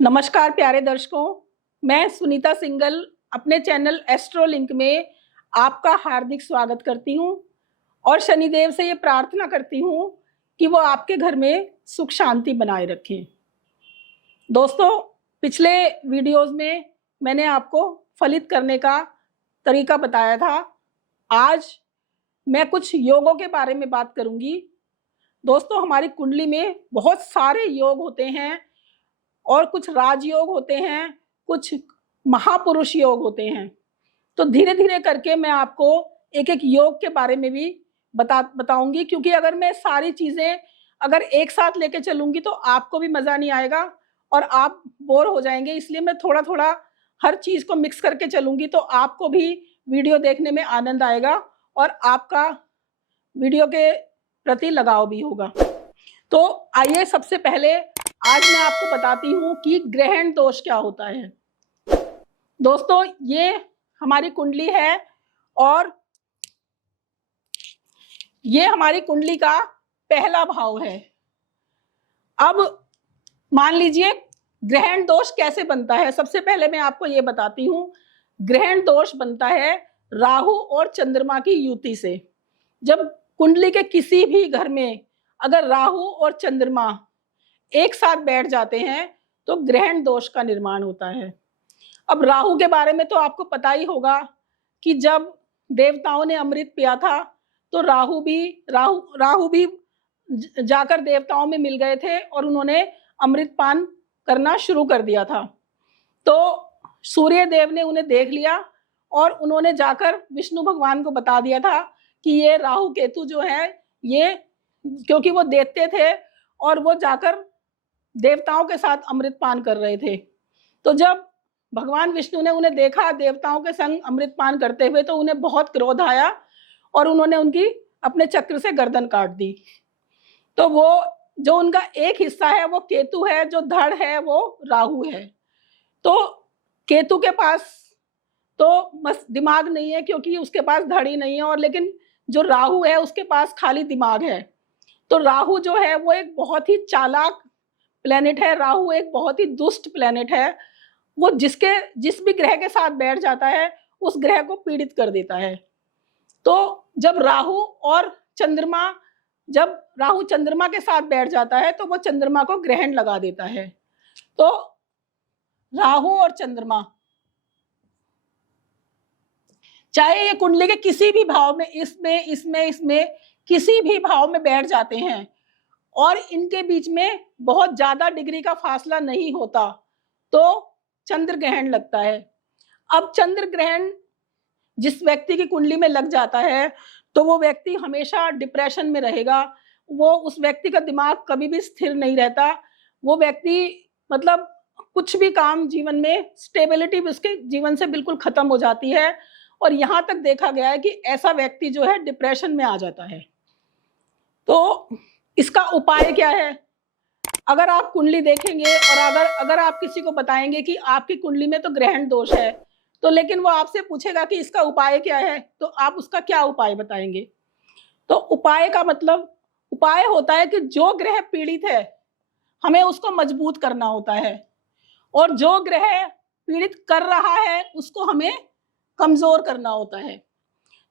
नमस्कार प्यारे दर्शकों, मैं सुनीता सिंगल अपने चैनल एस्ट्रोलिंक में आपका हार्दिक स्वागत करती हूं और शनिदेव से ये प्रार्थना करती हूं कि वो आपके घर में सुख शांति बनाए रखें। दोस्तों, पिछले वीडियोस में मैंने आपको फलित करने का तरीका बताया था। आज मैं कुछ योगों के बारे में बात करूंगी। दोस्तों, हमारी कुंडली में बहुत सारे योग होते हैं और कुछ राजयोग होते हैं, कुछ महापुरुष योग होते हैं। तो धीरे धीरे करके मैं आपको एक एक योग के बारे में भी बताऊंगी, क्योंकि अगर मैं सारी चीजें अगर एक साथ लेके चलूंगी तो आपको भी मजा नहीं आएगा और आप बोर हो जाएंगे। इसलिए मैं थोड़ा थोड़ा हर चीज को मिक्स करके चलूंगी तो आपको भी वीडियो देखने में आनंद आएगा और आपका वीडियो के प्रति लगाव भी होगा। तो आइए, सबसे पहले आज मैं आपको बताती हूं कि ग्रहण दोष क्या होता है। दोस्तों, ये हमारी कुंडली है और ये हमारी कुंडली का पहला भाव है। अब मान लीजिए ग्रहण दोष कैसे बनता है। सबसे पहले मैं आपको ये बताती हूं, ग्रहण दोष बनता है राहु और चंद्रमा की युति से। जब कुंडली के किसी भी घर में अगर राहु और चंद्रमा एक साथ बैठ जाते हैं तो ग्रहण दोष का निर्माण होता है। अब राहु के बारे में तो आपको पता ही होगा कि जब देवताओं ने अमृत पिया था तो राहु भी जाकर देवताओं में मिल गए थे और उन्होंने अमृत पान करना शुरू कर दिया था। तो सूर्य देव ने उन्हें देख लिया और उन्होंने जाकर विष्णु भगवान को बता दिया था कि ये राहु केतु जो है, ये क्योंकि वो दैत्य थे और वो जाकर देवताओं के साथ अमृत पान कर रहे थे। तो जब भगवान विष्णु ने उन्हें देखा देवताओं के संग अमृत पान करते हुए तो उन्हें बहुत क्रोध आया और उन्होंने उनकी अपने चक्र से गर्दन काट दी। तो वो जो उनका एक हिस्सा है वो केतु है, जो धड़ है वो राहु है। तो केतु के पास तो बस दिमाग नहीं है क्योंकि उसके पास धड़ ही नहीं है, और लेकिन जो राहु है उसके पास खाली दिमाग है। तो राहु जो है वो एक बहुत ही चालाक प्लेनेट है। राहु एक बहुत ही दुष्ट प्लेनेट है। वो जिस भी ग्रह के साथ बैठ जाता है उस ग्रह को पीड़ित कर देता है। तो जब राहु चंद्रमा के साथ बैठ जाता है तो वो चंद्रमा को ग्रहण लगा देता है। तो राहु और चंद्रमा चाहे ये कुंडली के किसी भी भाव में इसमें किसी भी भाव में बैठ जाते हैं और इनके बीच में बहुत ज्यादा डिग्री का फासला नहीं होता तो चंद्र ग्रहण लगता है। अब चंद्र ग्रहण जिस व्यक्ति की कुंडली में लग जाता है तो वो व्यक्ति हमेशा डिप्रेशन में रहेगा। उस व्यक्ति का दिमाग कभी भी स्थिर नहीं रहता। वो व्यक्ति मतलब कुछ भी काम जीवन में स्टेबिलिटी उसके जीवन से बिल्कुल खत्म हो जाती है और यहाँ तक देखा गया है कि ऐसा व्यक्ति जो है डिप्रेशन में आ जाता है। तो इसका उपाय क्या है? अगर आप कुंडली देखेंगे और अगर आप किसी को बताएंगे कि आपकी कुंडली में तो ग्रहण दोष है, तो लेकिन वो आपसे पूछेगा कि इसका उपाय क्या है, तो आप उसका क्या उपाय बताएंगे? तो उपाय का मतलब उपाय होता है कि जो ग्रह पीड़ित है हमें उसको मजबूत करना होता है, और जो ग्रह पीड़ित कर रहा है उसको हमें कमजोर करना होता है।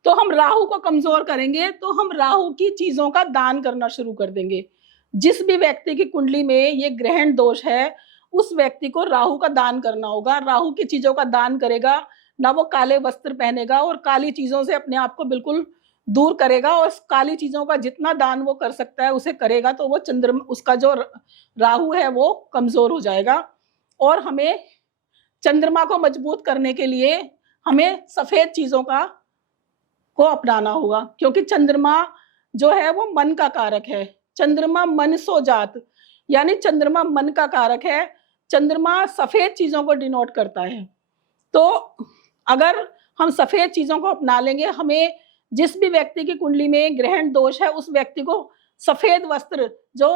तो हम राहु को कमजोर करेंगे तो हम राहु की चीजों का दान करना शुरू कर देंगे। जिस भी व्यक्ति की कुंडली में ये ग्रहण दोष है उस व्यक्ति को राहु का दान करना होगा। राहु की चीजों का दान करेगा, ना वो काले वस्त्र पहनेगा और काली चीजों से अपने आप को बिल्कुल दूर करेगा, और काली चीजों का जितना दान वो कर सकता है उसे करेगा तो वो उसका जो राहु है वो कमजोर हो जाएगा। और हमें चंद्रमा को मजबूत करने के लिए हमें सफेद चीजों को अपनाना होगा, क्योंकि चंद्रमा जो है वो मन का कारक है। चंद्रमा मन सो जात, यानी चंद्रमा मन का कारक है। चंद्रमा सफेद चीजों को डिनोट करता है। तो अगर हम सफेद चीजों को अपना लेंगे, हमें जिस भी व्यक्ति की कुंडली में ग्रहण दोष है उस व्यक्ति को सफेद वस्त्र, जो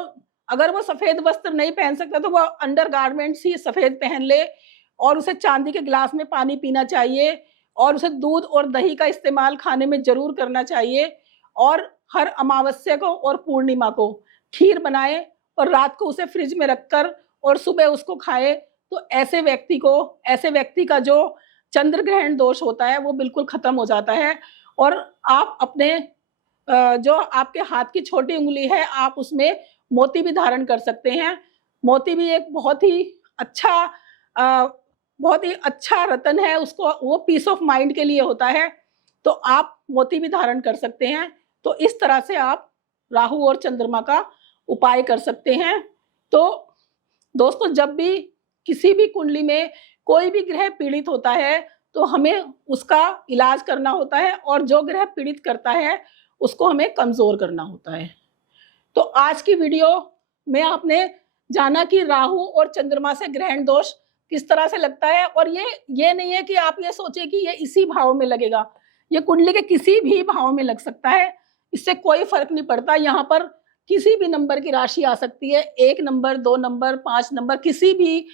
अगर वो सफेद वस्त्र नहीं पहन सकता तो वो अंडर गारमेंट्स ही सफेद पहन ले, और उसे चांदी के गिलास में पानी पीना चाहिए, और उसे दूध और दही का इस्तेमाल खाने में जरूर करना चाहिए, और हर अमावस्या को और पूर्णिमा को खीर बनाए और रात को उसे फ्रिज में रखकर और सुबह उसको खाए तो ऐसे व्यक्ति का जो चंद्र ग्रहण दोष होता है वो बिल्कुल खत्म हो जाता है। और आप अपने जो आपके हाथ की छोटी उंगली है, आप उसमें मोती भी धारण कर सकते हैं। मोती भी एक बहुत ही अच्छा रतन है, उसको वो पीस ऑफ माइंड के लिए होता है, तो आप मोती भी धारण कर सकते हैं। तो इस तरह से आप राहु और चंद्रमा का उपाय कर सकते हैं। तो दोस्तों, जब भी किसी भी कुंडली में कोई भी ग्रह पीड़ित होता है तो हमें उसका इलाज करना होता है, और जो ग्रह पीड़ित करता है उसको हमें कमजोर करना होता है। तो आज की वीडियो में आपने जाना कि राहु और चंद्रमा से ग्रहण दोष किस तरह से लगता है। और ये नहीं है कि आप ये सोचे कि ये इसी भाव में लगेगा, ये कुंडली के किसी भी भाव में लग सकता है, इससे कोई फर्क नहीं पड़ता। यहाँ पर किसी भी नंबर की राशि आ सकती है, 1 नंबर, 2 नंबर, 5 नंबर, किसी भी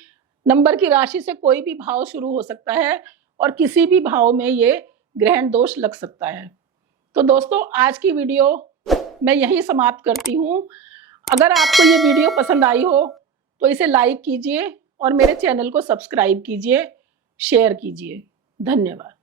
नंबर की राशि से कोई भी भाव शुरू हो सकता है और किसी भी भाव में ये ग्रहण दोष लग सकता है। तो दोस्तों, आज की वीडियो मैं यहीं समाप्त करती हूँ। अगर आपको ये वीडियो पसंद आई हो तो इसे लाइक कीजिए और मेरे चैनल को सब्सक्राइब कीजिए, शेयर कीजिए। धन्यवाद।